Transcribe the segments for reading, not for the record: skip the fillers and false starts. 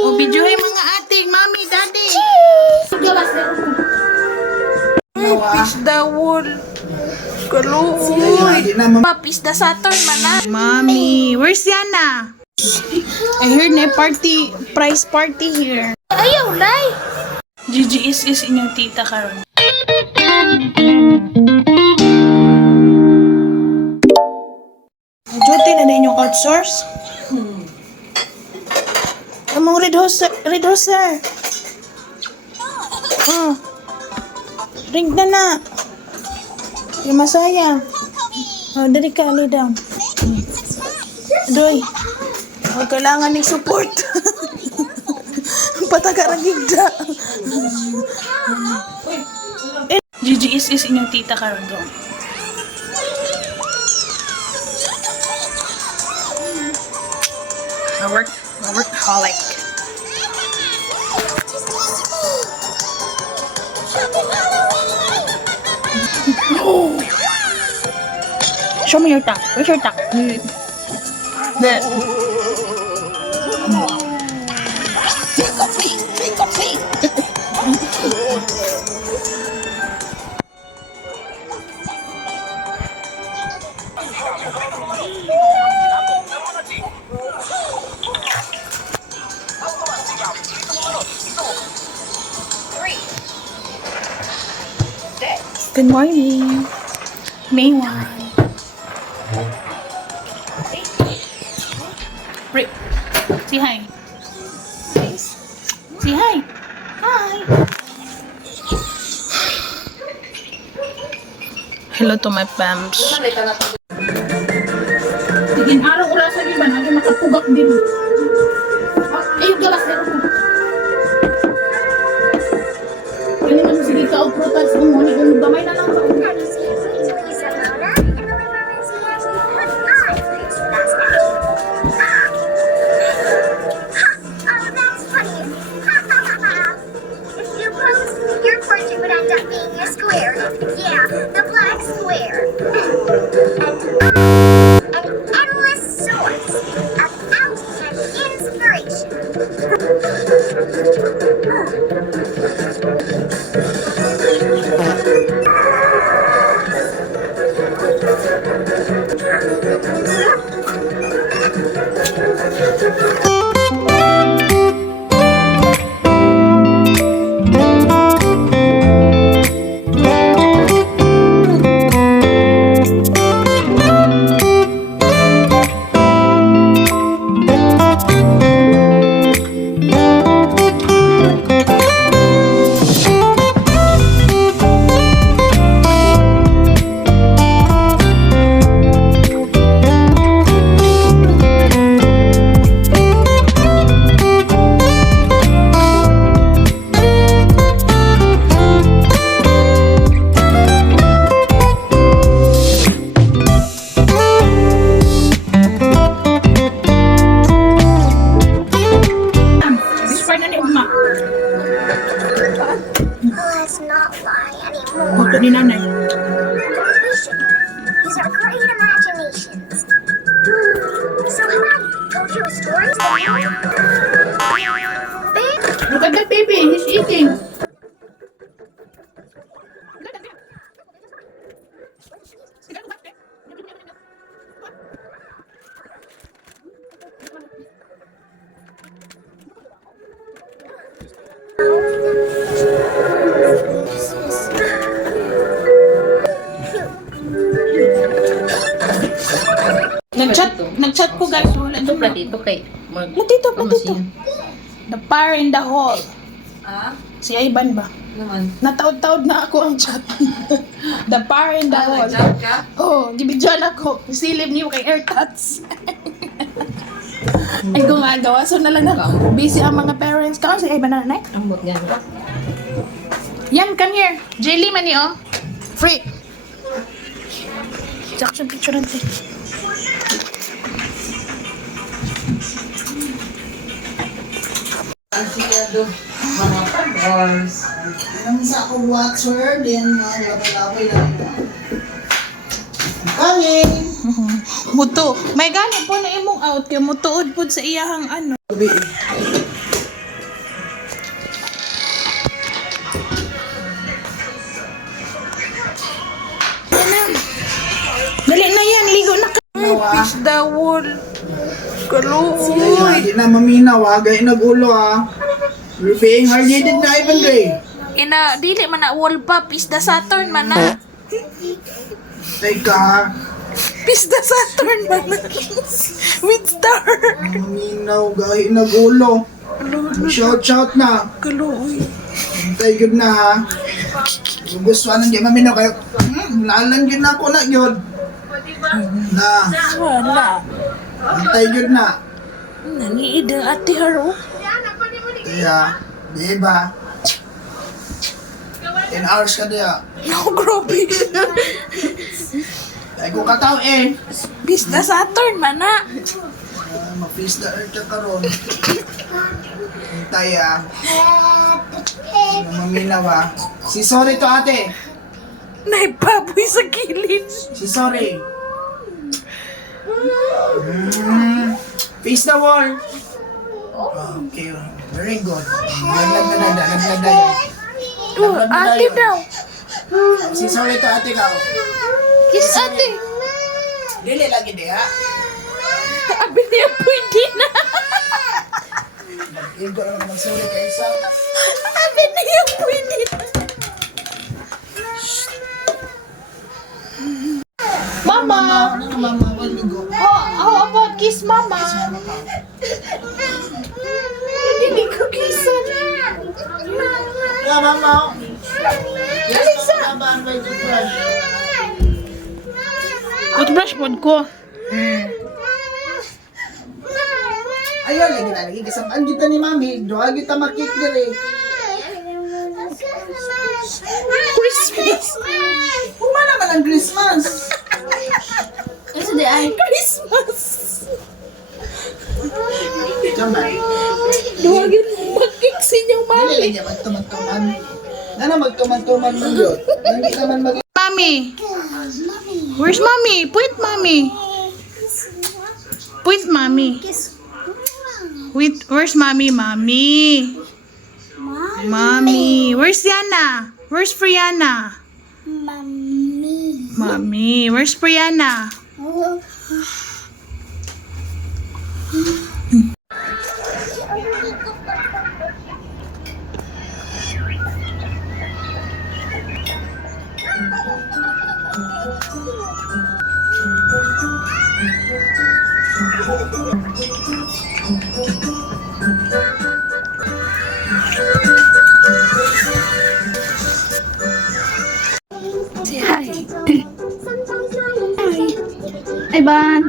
O, videohay mga ating, mami, daddy. Fish the wool. Kaluoy. Fish the Saturn, mana. Mami, where's Yana? I heard na party, prize party here. Ayaw, Nay. Gigi is inyong tita karon. Duty na din yung outsource. Among red hoser. Oh. Ring na. Yung masaya. Oh, dali ka, lay down. Doy. Oh, kailangan ng support. Patagaragigda. Gigi is inyong tita karon do. Workaholic. Show me your tongue. Where's your tongue? There. Good morning. May 1. Rick, say hi. Say hi. Hi. Hello to my fams. Tigin araw urasan yun ba? Naging makapugak din. Ayun, galas na ako. Ganyan naman sige ka o protals ng muni. Kung gamay na lang ba? Ni nanay. These are great imaginations. So how about go to a store and Look at that baby. He's eating. Nag-chat ko guys, wala Ito na. platito kay Platito. The fire in the hall. Ah? Si Ivan ba? Naman. Nataod-taod na ako ang chat. The fire in the hall. Nag-chat ka? Oh, gibidyan ako. Silip niyo kay AirTats. Ay gumagawa. So na lang ako. Busy ang mga parents. Kaon si Ivan na nanay? Ang bot gano'n. Yan, come here. Jelly man ni oh. Free. Action picture natin. Sigado, mga pag-wars. Ang isa ako watcher, then labay-labay lang ito. Kanin! Muto. May gani po na imong out. Kaya mutuod po sa iyahang ano. Kaluoy. Hindi na maminaw ha. Gaya nag-ulo ha. You're being hard-headed na Ivan Gray. Ina, dili man na wall pa. Pis the Saturn man na. Teka ha. Pis the Saturn man na. With star. Maminaw. Gaya nag-ulo. Shout na. Kaluoy. Hintay good na ha. Kung gusto anong di maminaw kayo. Nalan yun na ako na yun. Na. Wala. Hintay good na. Nangiid ang ate Haro. Kaya, diba? 10 hours ka diya. No, grabe. Ay ko kataw eh. Pis the Saturn man na. Ma-face the earth ka karon. Hintay ah. Maminaw ah. Si sorry to ate. Naipaboy sa gilid. Si sorry. Face the wall. Okay. Very good. Laglag na yan. Oh, ate daw. Si sorry to ate ka. Kiss ate. Dili lagi di ha. Abi niya pwede na. Igo lang naman sorry kay isa. Abi niya pwede na. Mama. Ano mama? Waligo. How about kiss mama? Hindi ko kissan. Yeah, mama. Alisa. Toothbrush pod ko. Ayun, lagi kasabaan kita ni mami. Doa kita makik dire. Christmas. Kumana man ang Christmas. Kasi di ay Christmas. Kamay. Duwagin mag-kick sa inyong Dili mami. lang niya magtuman-tuman. Nana magtuman-tuman man yun. Hindi naman mag... Mami. Where's mommy? Point mommy. Point mommy. Wait, where's mommy? Mommy. Mommy. Where's Yana? Where's Brianna? Mommy. Where's Brianna? Say hi. Hi, Ban.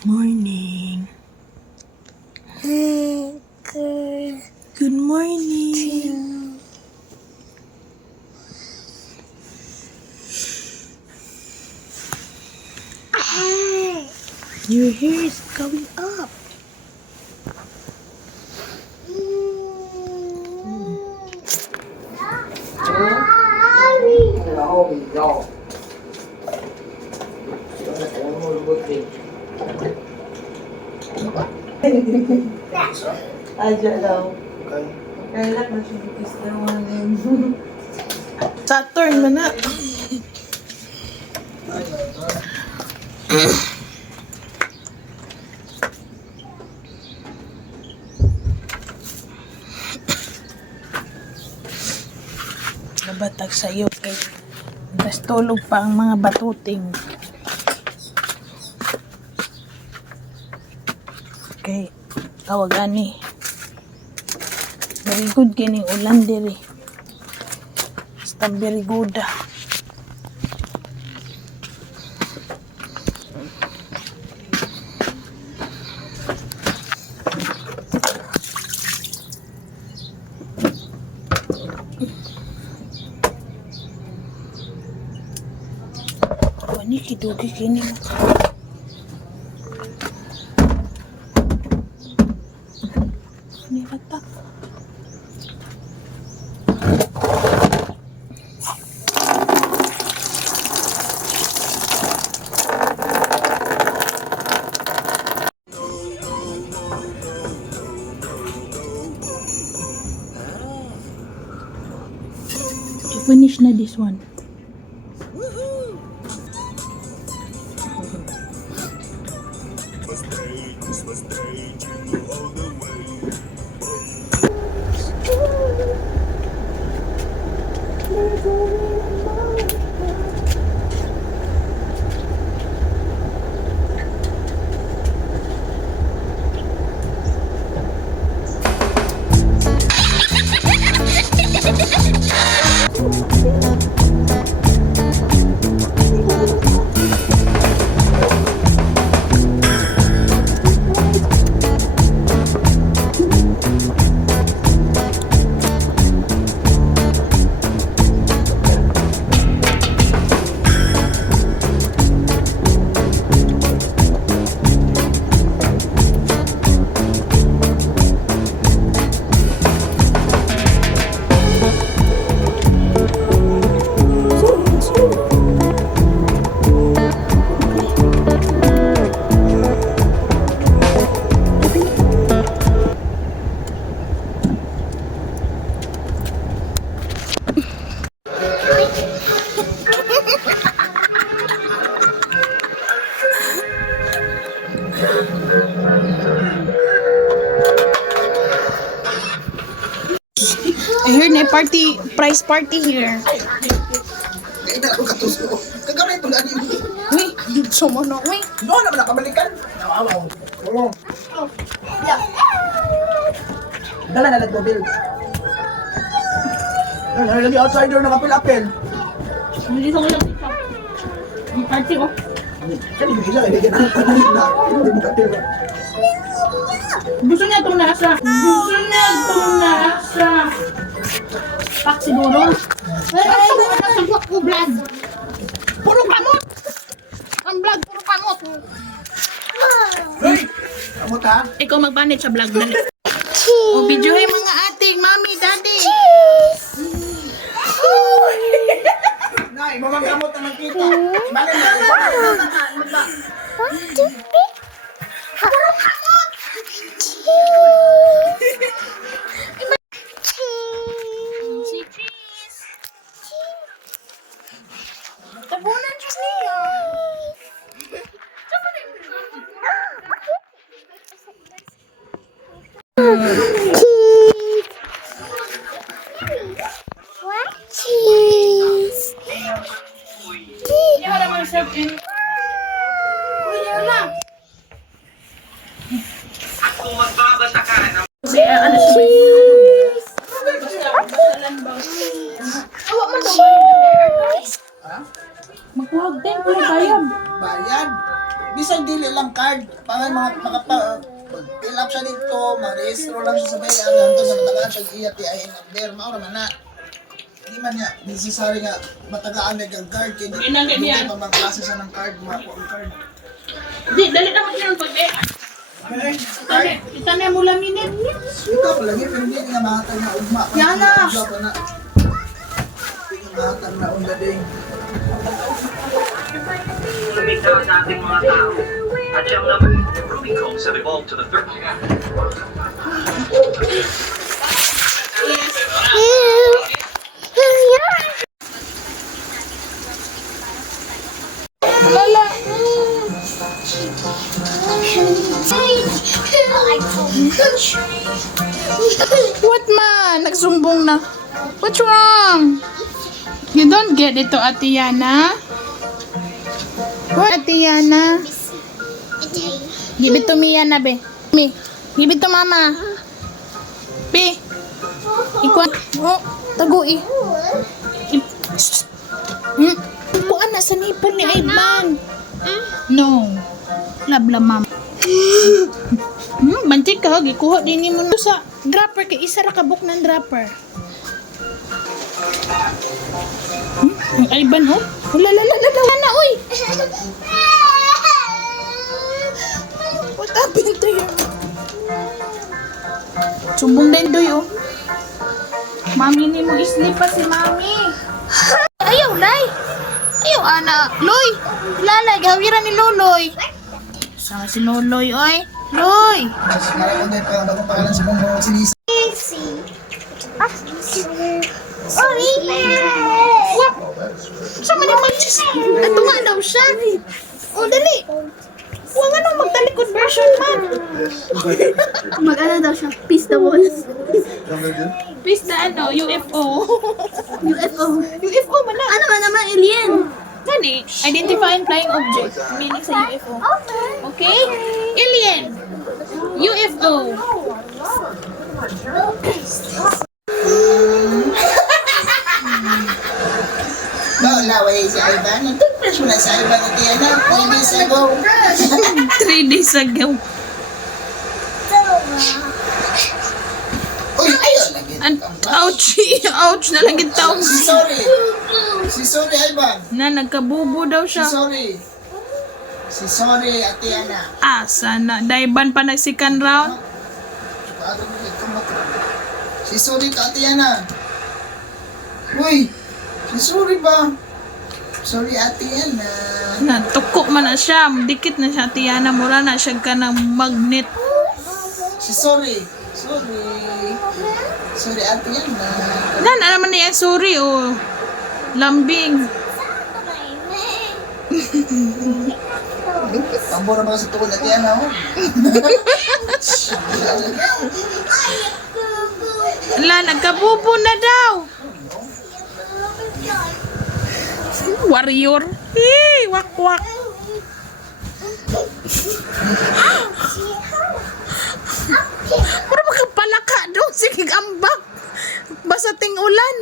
Morning. Good morning. Your hair is going up. Aja daw. Okay. Kailan na siya bukis na wanin. Saturn man na. Nabatag sa'yo kay tas tulog pa ang mga batuting. Okay, tawagan ni. Very good kining ulan diri. Basta very good. Dugi-dugi kini. Ni ata. To finish na this one. I heard na prize party here. Kaya na ako katuso. Kagamay pala niyo. Uy, sumono, uy. Doon naman nakabalikan. Nawawaw. Oo. Dala na nagmobil. Lagi outsider nakapil-apil. Hindi ko lang ito. Ang party ko. Kaya hindi sila ibigyan ng panalig na. Hindi mo katira. Gusto niya itong nasa. Gusto niya itong nasa. Pak siguro. Ay, nasagwak ko vlog. Puro kamot. Ang vlog, puro kamot. Hey! Kamot ha? Ikaw mag-manage sa vlog na. O, videohin mga ating mami, daddy. Nay, mamang kamot na nakita. Ibalin na. Si cheese. Tabunan cheese niya. What cheese? Hindi ka naman serve in. Kuya lang. Kasi ano siya may awa man daw magkuhag din, puro bayam. Bayad. Bisang dili lang card. Para fill up siya dito, ma-rehistro lang siya sa bayan. Hanggang sa matagaan siya i-ATI number. Maura man na. Hindi man niya, necessary nga matagaan na yung card. Kaya Yun ang hindi ganyan. pa mag-klase siya ng card, makuha ang card. Di, dali naman siya ng pag-e. Okay, Dali, itanay mo laminin. ikaw pa lagi, pero hindi nga mahatag na ugma. Yana! Ugma pa na. Hindi nga mahatag na ugma din. Lumitaw sa ating mga tao at siyang naman Ruby Combs have evolved to the third. Lala. What man? Nagsumbong na. What's wrong? You don't get it to Ate Yana? What, Ate Yana? Give it to me, Yana, be. Me. Give it to Mama. Be. Ikaw. Oh, tagui. Kuan na sa nipple ni Ivan. No. Labla, Mama. Bantik ka, gikuha din mo sa dropper kay isa ra kabuk ng dropper. Ang Ivan, oh. Wala na, uy. What happened to you? Sumbong din doy, oh. Mami ni mo isli pa si mami. Ayaw, Lay. Ayaw, ana. Loy. Lalay, gawiran ni Loloy. Sama si Loloy, oy. Loy. Mas marami na yung bagong pangalan sa mga sinisa. Sama ni Magsis. Ato nga daw siya. O, dali. Huwag ano, magtalikod version man. Mag-ano daw siya? Peace the walls. Peace na ano, UFO. UFO. UFO man na. Ano ba naman, alien? Gani, identifying flying object. Meaning sa UFO. Okay? Alien. UFO. Laway si Ivan. Nag-toothbrush mo na si Ivan at yan na. 3 days ago. 3 days ago. Uy, ayaw lagi. Ouch! Ouch na lang kita. Si sorry. Si sorry, Ivan. Na, nagkabubo daw Si siya. sorry. Si sorry, Ate Ana. Ah, sana. Daiban pa nag-second round. Si sorry ka, Ate Ana. Uy, si sorry ba? Sorry, Ate Ana. Na, tuko man na siya. Dikit na siya, Tiana. Mura na siya ka ng magnet. Si sorry. Sorry. Sorry, Ate Ana. Na naman niya, sorry, oh. Lambing. Tambor naman sa tukod, Ate Ana, oh. Ala, nagkabubo na daw. Warrior. Wak-wak. Para magkapalaka daw. Sige, ambak. Basa ting ulan.